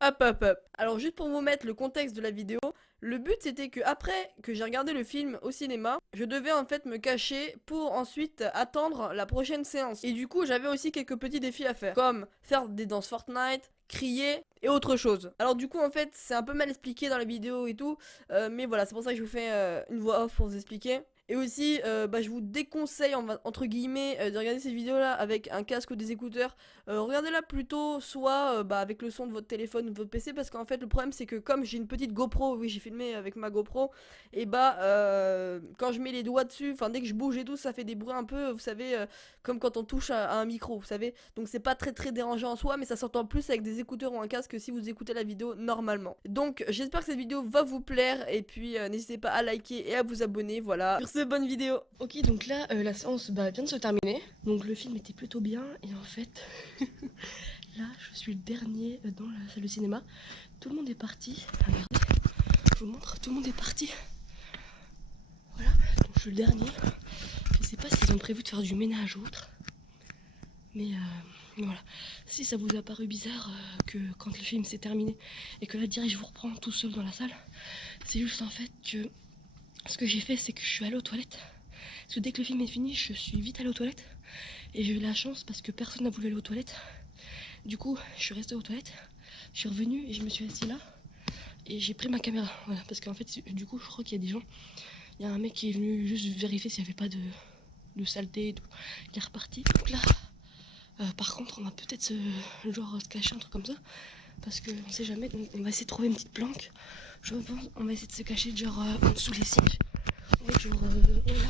Hop hop hop. Alors juste pour vous mettre le contexte de la vidéo, le but c'était que après que j'ai regardé le film au cinéma, je devais en fait me cacher pour ensuite attendre la prochaine séance. Et du coup j'avais aussi quelques petits défis à faire, comme faire des danses Fortnite, crier et autre chose. Alors du coup en fait c'est un peu mal expliqué dans la vidéo et tout, mais voilà c'est pour ça que je vous fais une voix off pour vous expliquer. Et aussi, je vous déconseille, entre guillemets, de regarder ces vidéos-là avec un casque ou des écouteurs. Regardez-la plutôt soit avec le son de votre téléphone ou de votre PC, parce qu'en fait le problème c'est que comme j'ai une petite GoPro, oui j'ai filmé avec ma GoPro, et quand je mets les doigts dessus, enfin dès que je bouge et tout, ça fait des bruits un peu, vous savez, comme quand on touche à un micro, vous savez. Donc c'est pas très très dérangeant en soi, mais ça s'entend plus avec des écouteurs ou un casque que si vous écoutez la vidéo normalement. Donc j'espère que cette vidéo va vous plaire, et puis n'hésitez pas à liker et à vous abonner, voilà. Sur ce, bonne vidéo. Ok, donc là, la séance vient de se terminer. Donc le film était plutôt bien. Et en fait, là, je suis le dernier dans la salle de cinéma. Tout le monde est parti. Regardez, je vous montre, tout le monde est parti. Voilà, donc je suis le dernier. Je sais pas s'ils ont prévu de faire du ménage ou autre. Mais voilà. Si ça vous a paru bizarre que quand le film s'est terminé et que là, direct, je vous reprends tout seul dans la salle, c'est juste en fait que ce que j'ai fait, c'est que je suis allée aux toilettes. Parce que dès que le film est fini, je suis vite allée aux toilettes. Et j'ai eu la chance parce que personne n'a voulu aller aux toilettes. Du coup, je suis restée aux toilettes. Je suis revenue et je me suis assise là. Et j'ai pris ma caméra. Voilà, parce qu'en fait, du coup, je crois qu'il y a des gens. Il y a un mec qui est venu juste vérifier s'il n'y avait pas de saleté et tout. Il est reparti. Donc là, par contre, on va peut-être se cacher, un truc comme ça. Parce qu'on sait jamais. Donc on va essayer de trouver une petite planque. Je pense on va essayer de se cacher en dessous les sièges. Ouais, voilà.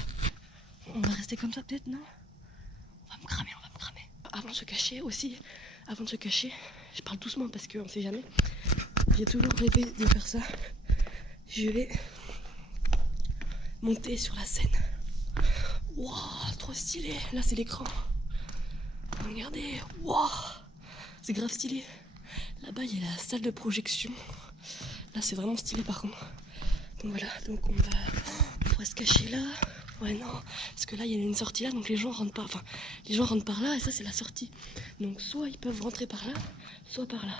On va rester comme ça peut-être, non? On va me cramer. Avant de se cacher aussi, je parle doucement parce qu'on sait jamais. J'ai toujours rêvé de faire ça. Je vais monter sur la scène. Waouh, trop stylé. Là c'est l'écran. Regardez, waouh, c'est grave stylé. Là-bas il y a la salle de projection. Là c'est vraiment stylé par contre. Donc voilà, donc on pourrait se cacher là. Ouais non, parce que là il y a une sortie là, donc les gens rentrent par là et ça c'est la sortie. Donc soit ils peuvent rentrer par là, soit par là.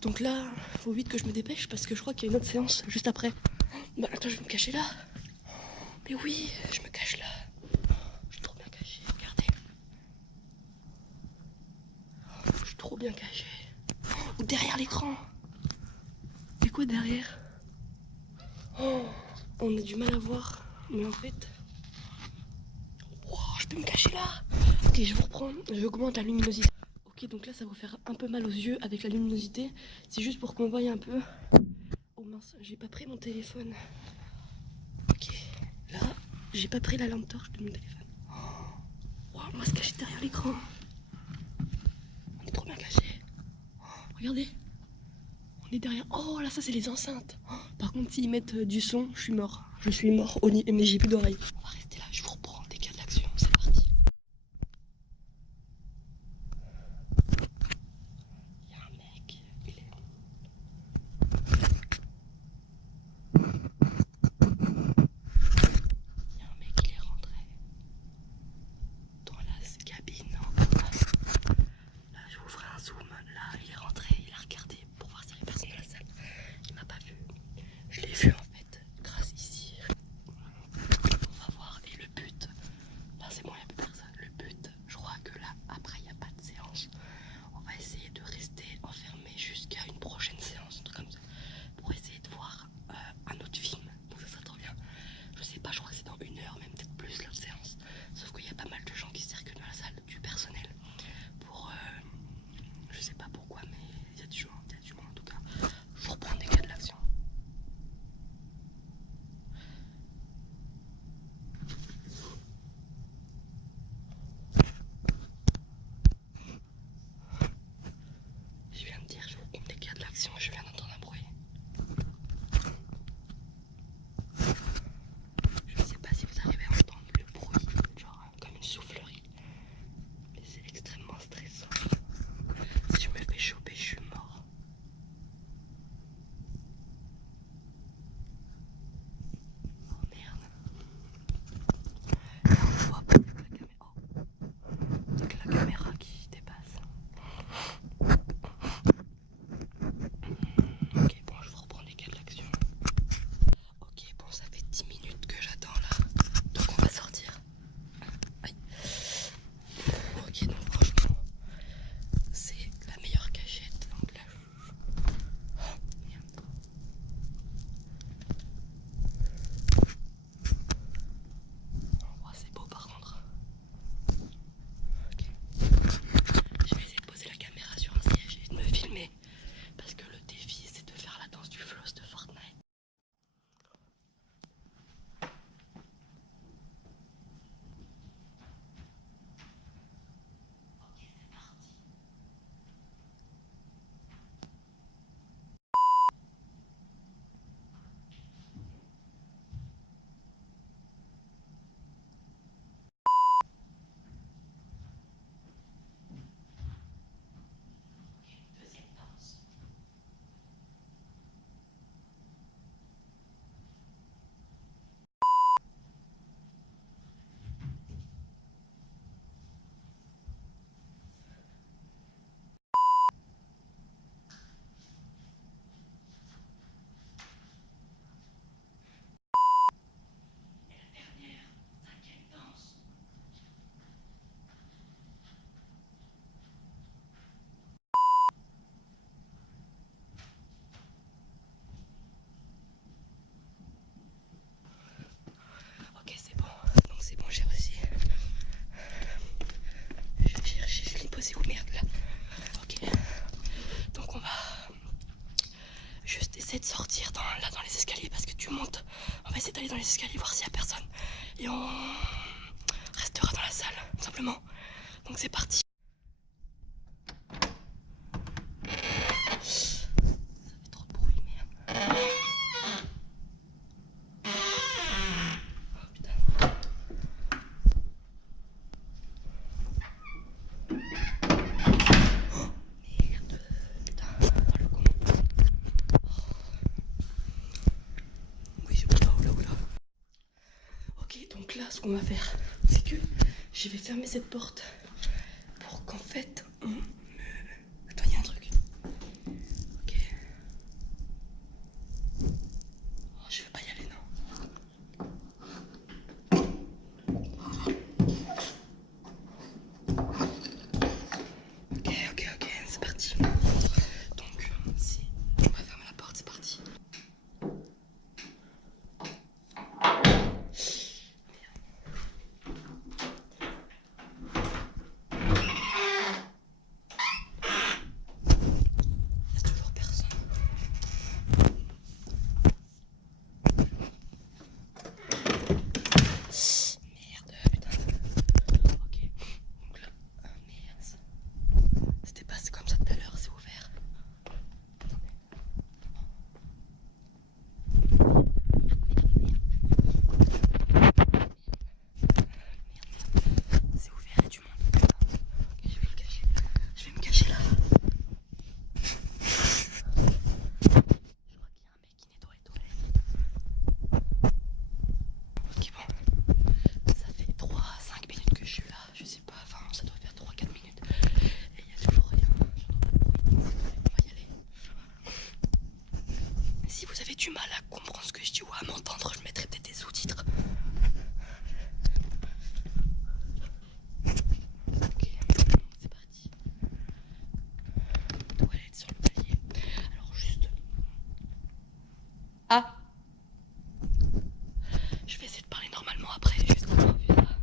Donc là, faut vite que je me dépêche parce que je crois qu'il y a une autre séance juste après. Bah attends, je vais me cacher là. Mais oui, je me cache là. Je suis trop bien caché, regardez. Je suis trop bien caché. Ou derrière l'écran. C'est quoi derrière? Oh, on a du mal à voir. Mais en fait... Wow, je peux me cacher là. Ok, je vous reprends. Je augmente la luminosité. Ok, donc là, ça va vous faire un peu mal aux yeux avec la luminosité. C'est juste pour qu'on voie un peu. Oh mince, j'ai pas pris mon téléphone. Ok, là, j'ai pas pris la lampe torche de mon téléphone. Wow, on va se cacher derrière l'écran. On est trop bien caché. Regardez. On est derrière. Oh là, ça, c'est les enceintes. Par contre, s'ils mettent du son, je suis mort. Je suis mort, mais j'ai plus d'oreilles. On va rester là, je vous reprends dès qu'il y a de l'action. C'est parti. Il y a un mec, il est... Il y a un mec, il est rentré dans la cabine. Là, je vous ferai un zoom. Là, il est rentré, il a regardé pour voir s'il y avait personne dans la salle. Il m'a pas vu. Je l'ai vu en fait, grâce ici. On va voir. Et le but, sortir là dans les escaliers parce que tu montes. On va essayer d'aller dans les escaliers voir s'il y a personne. Et on restera dans la salle, simplement. Donc c'est parti. Ça fait trop de bruit, merde. Oh putain. Oh merde. Putain. Oh le con. Oui, oula. Ok, donc là, ce qu'on va faire, c'est que je vais fermer cette porte pour qu'en fait, on me... Attends, il y a un truc. Ok. Oh, je vais pas y aller, non. Ok, c'est parti. Donc, si on va fermer la porte, c'est parti. Du mal à comprendre ce que je dis ou à m'entendre, je mettrai peut-être des sous-titres. Ok, c'est parti. Toilette sur le palier. Alors juste... Ah, je vais essayer de parler normalement après, juste qu'on a vu ça.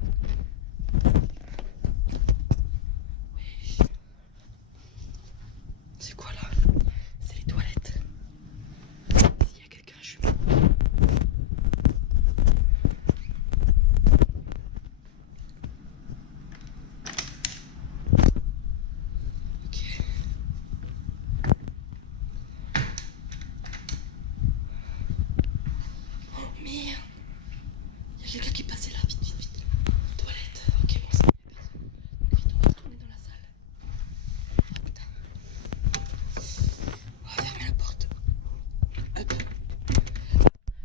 Oui. C'est quoi là? C'est les toilettes. S'il y a quelqu'un, je suis mort. Merde, il y a quelqu'un qui est passé là, vite. Toilette, ok, bon, ça y a personne. Vite, on va retourner dans la salle. Oh putain. On va fermer la porte. Hop.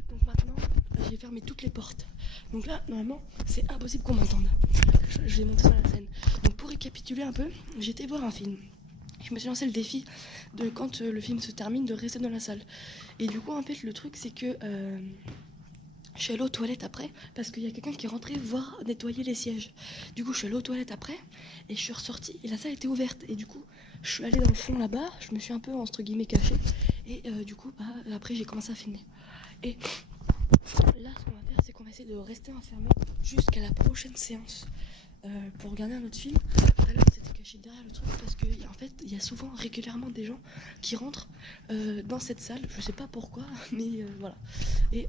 Donc maintenant, j'ai fermé toutes les portes. Donc là, normalement, c'est impossible qu'on m'entende. Je vais monter sur la scène. Donc pour récapituler un peu, j'ai été voir un film. Je me suis lancé le défi de quand le film se termine de rester dans la salle. Et du coup, en fait, le truc, c'est que je suis allée aux toilettes après parce qu'il y a quelqu'un qui est rentré voir nettoyer les sièges. Du coup, je suis allée aux toilettes après et je suis ressortie et la salle était ouverte. Et du coup, je suis allée dans le fond là-bas, je me suis un peu entre guillemets cachée. Et du coup, après, j'ai commencé à filmer. Et là, ce qu'on va faire, c'est qu'on va essayer de rester enfermé jusqu'à la prochaine séance pour regarder un autre film. Tout à l'heure, c'était caché derrière le truc parce que en fait, il y a souvent régulièrement des gens qui rentrent dans cette salle. Je sais pas pourquoi, mais voilà. Et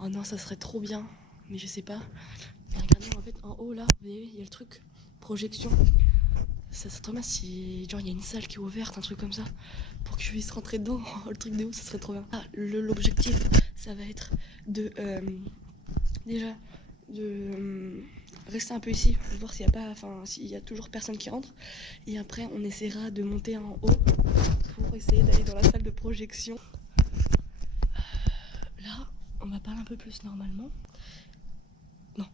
oh non, ça serait trop bien, mais je sais pas. Mais regardez, en fait, en haut là, vous voyez, il y a le truc projection. Ça serait trop bien si genre il y a une salle qui est ouverte, un truc comme ça, pour que je puisse rentrer dedans. Le truc de ouf, ça serait trop bien. Ah, l'objectif, ça va être de déjà de rester un peu ici, voir s'il y a pas, enfin s'il y a toujours personne qui rentre. Et après, on essaiera de monter en haut pour essayer d'aller dans la salle de projection. Là, on va parler un peu plus normalement. Non.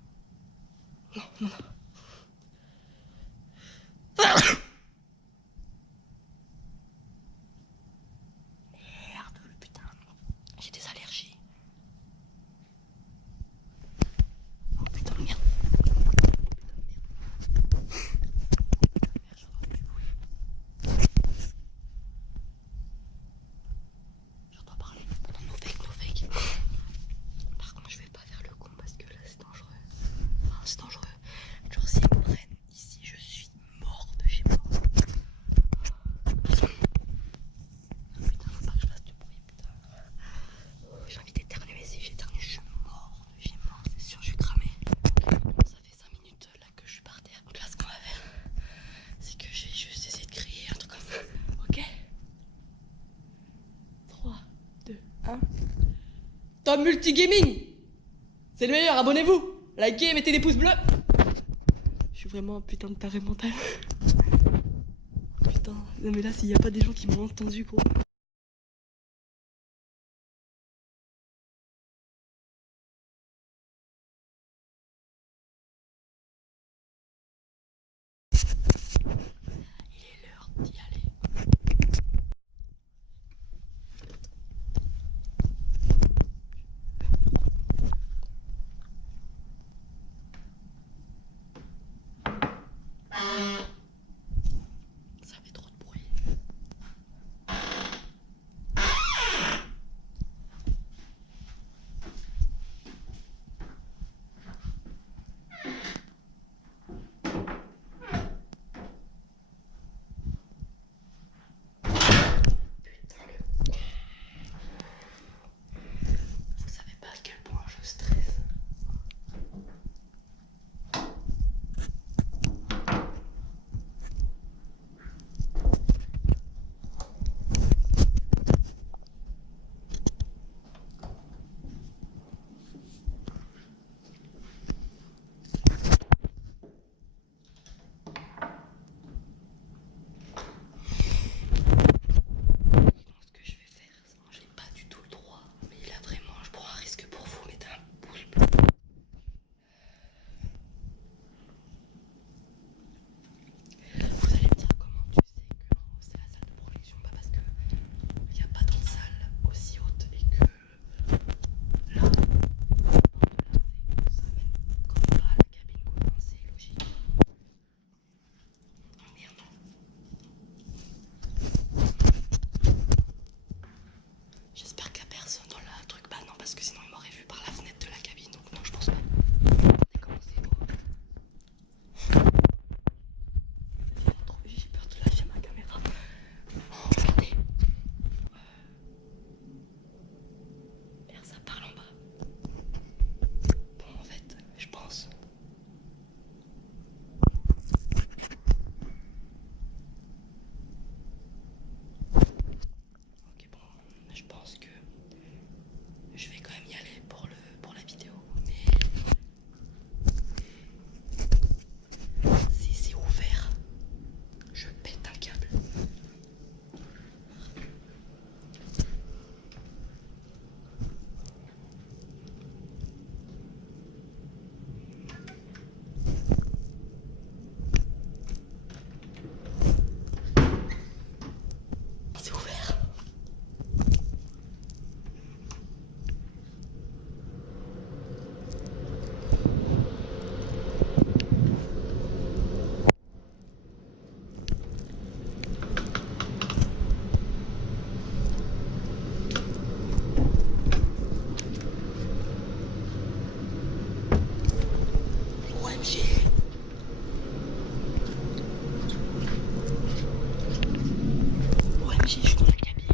Merde, putain. J'ai des allergies. Oh putain, merde. J'entends parler. No fake. Par contre, je vais pas faire le con parce que là, c'est dangereux. Enfin, c'est dangereux. Genre, Tom Multigaming. C'est le meilleur, abonnez-vous. Likez, mettez des pouces bleus. Je suis vraiment un putain de taré mental. Putain, non mais là s'il y a pas des gens qui m'ont entendu gros. Il est l'heure d'y aller. Ça fait trop de bruit. Vous savez pas à quel point je stresse. Ce que je vais faire, j'ai pas du tout le droit, mais là vraiment je prends un risque pour vous, mettez un pouce bleu. Vous allez me dire comment tu sais que en haut c'est la salle de projection, bah parce que il n'y a pas d'autre salle aussi haute et que là, ça mène comme pas à la cabine quoi, c'est logique. Oh merde. J'espère qu'il y a personne dans le truc, bah non parce que sinon il m'aurait vu par la fenêtre de la cabine, donc non je pense pas. Regardez comment c'est beau. J'ai peur de lâcher ma caméra. Oh, regardez. Merde, ça parle en bas. Bon, en fait, je pense. Ok, bon, je pense que je vais quand même y aller pour la vidéo. Mais si c'est ouvert, je pète un câble. C'est ouvert. OMG. OMG, je suis dans la cabine.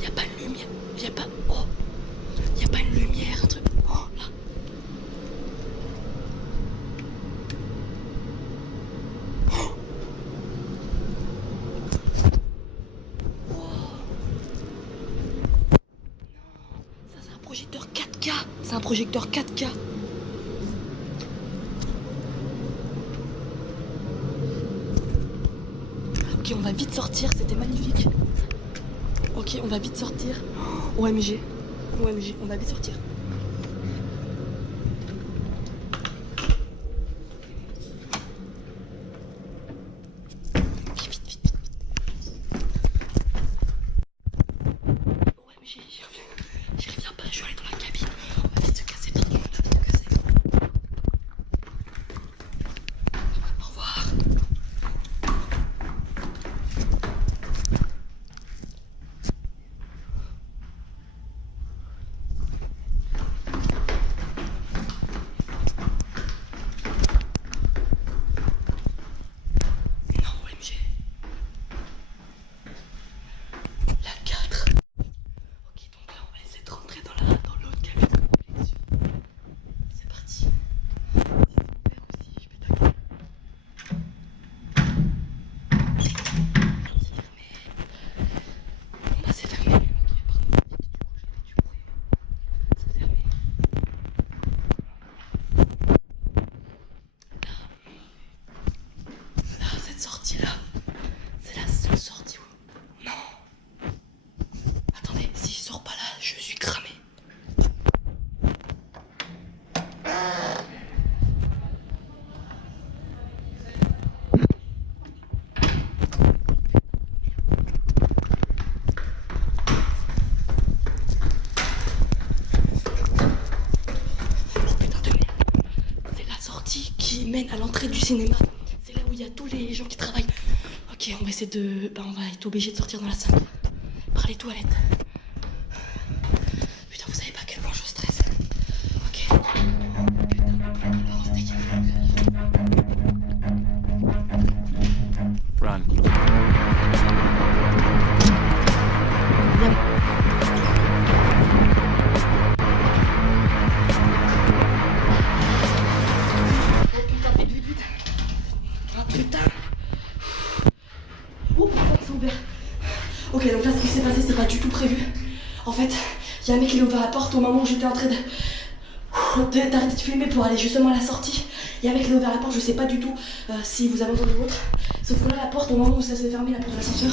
Y a pas de lumière. Y a pas. Oh. Y a pas une lumière, un truc. Oh là. Oh. Wow. Ça c'est un projecteur 4K. C'est un projecteur 4K. Ok, on va vite sortir, c'était magnifique. Ok, on va vite sortir. Oh, OMG. OMG, on va vite sortir. Ok, vite, vite, vite, vite. OMG, j'y reviens pas, je vais aller dans la cabine. On va vite se casser, vite, on va vite se casser. Au revoir. mène à l'entrée du cinéma. C'est là où il y a tous les gens qui travaillent. Ok, on va essayer de... Bah, on va être obligé de sortir dans la salle. Par les toilettes. Putain, vous savez pas à quel point je stresse. Ok. Run. Viens. Oh putain, vite, vite, vite. Ah putain. Oh putain, c'est ouvert. Ok, donc là, ce qui s'est passé, c'est pas du tout prévu. En fait, il y a un mec qui a ouvert la porte au moment où j'étais en train d'arrêter de filmer pour aller justement à la sortie. Il y a un mec qui a ouvert la porte, je sais pas du tout si vous avez entendu l'autre. Sauf que là, la porte, au moment où ça s'est fermé, la porte de l'ascenseur.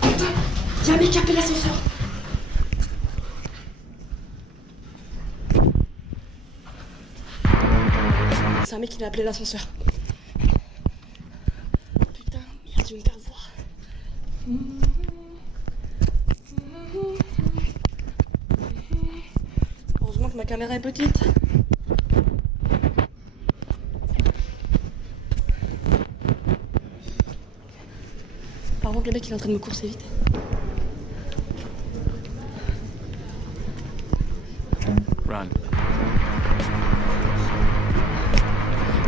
Putain, il y a un mec qui a appelé l'ascenseur. C'est un mec qui m'a appelé l'ascenseur. Putain, merde, je vais me faire voir. Heureusement que ma caméra est petite. Par contre, le mec il est en train de me courser vite. Run.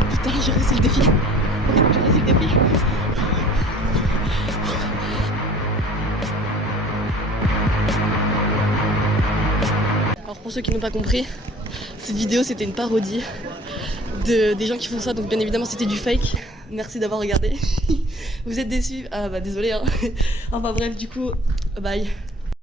Putain, j'ai réussi le défi. J'ai réussi le défi. Alors pour ceux qui n'ont pas compris, cette vidéo c'était une parodie des gens qui font ça, donc bien évidemment c'était du fake. Merci d'avoir regardé. Vous êtes déçus? Ah bah désolé hein. Enfin bref, du coup, bye.